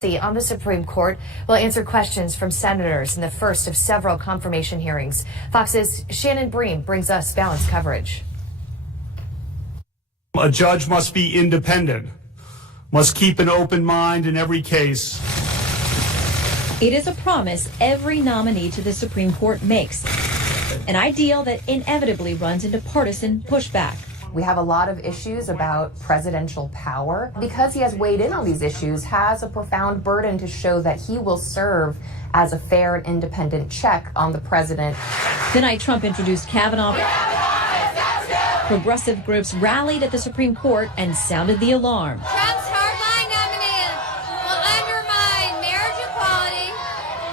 On the Supreme Court will answer questions from senators in the first of several confirmation hearings. Fox's Shannon Bream brings us balanced coverage. A judge must be independent, must keep an open mind in every case. It is a promise every nominee to the Supreme Court makes, an ideal that inevitably runs into partisan pushback. We have a lot of issues about presidential power. Because he has weighed in on these issues, has a profound burden to show that he will serve as a fair and independent check on the president. Tonight, Trump introduced Kavanaugh. Progressive groups rallied at the Supreme Court and sounded the alarm. Trump's hardline nominee will undermine marriage equality,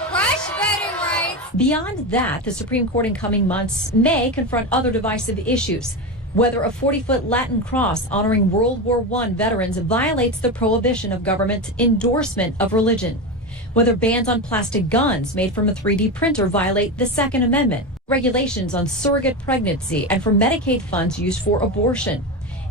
crush voting rights. Beyond that, the Supreme Court in coming months may confront other divisive issues. Whether a 40-foot Latin cross honoring World War I veterans violates the prohibition of government endorsement of religion. Whether bans on plastic guns made from a 3D printer violate the Second Amendment. Regulations on surrogate pregnancy and for Medicaid funds used for abortion.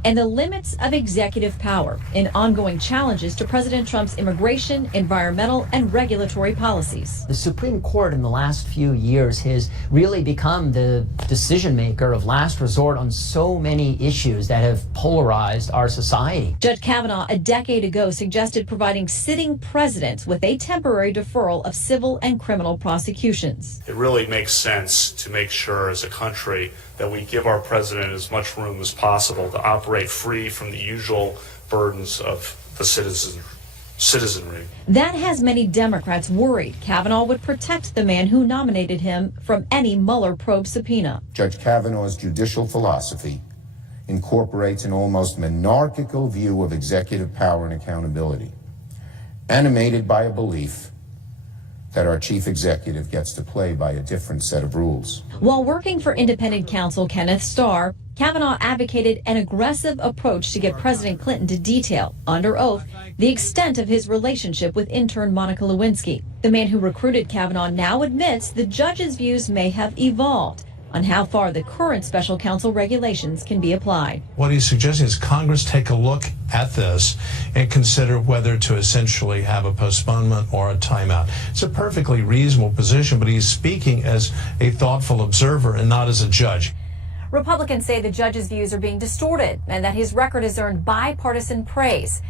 And the limits of executive power in ongoing challenges to President Trump's immigration, environmental, and regulatory policies. The Supreme Court in the last few years has really become the decision maker of last resort on so many issues that have polarized our society. Judge Kavanaugh a decade ago suggested providing sitting presidents with a temporary deferral of civil and criminal prosecutions. It really makes sense to make sure as a country that we give our president as much room as possible to operate free from the usual burdens of the citizenry. That has many Democrats worried Kavanaugh would protect the man who nominated him from any Mueller probe subpoena. Judge Kavanaugh's judicial philosophy incorporates an almost monarchical view of executive power and accountability, animated by a belief that our chief executive gets to play by a different set of rules. While working for independent counsel Kenneth Starr, Kavanaugh advocated an aggressive approach to get President Clinton to detail, under oath, the extent of his relationship with intern Monica Lewinsky. The man who recruited Kavanaugh now admits the judge's views may have evolved on how far the current special counsel regulations can be applied. What he's suggesting is Congress take a look at this and consider whether to essentially have a postponement or a timeout. It's a perfectly reasonable position, but he's speaking as a thoughtful observer and not as a judge. Republicans say the judge's views are being distorted and that his record has earned bipartisan praise.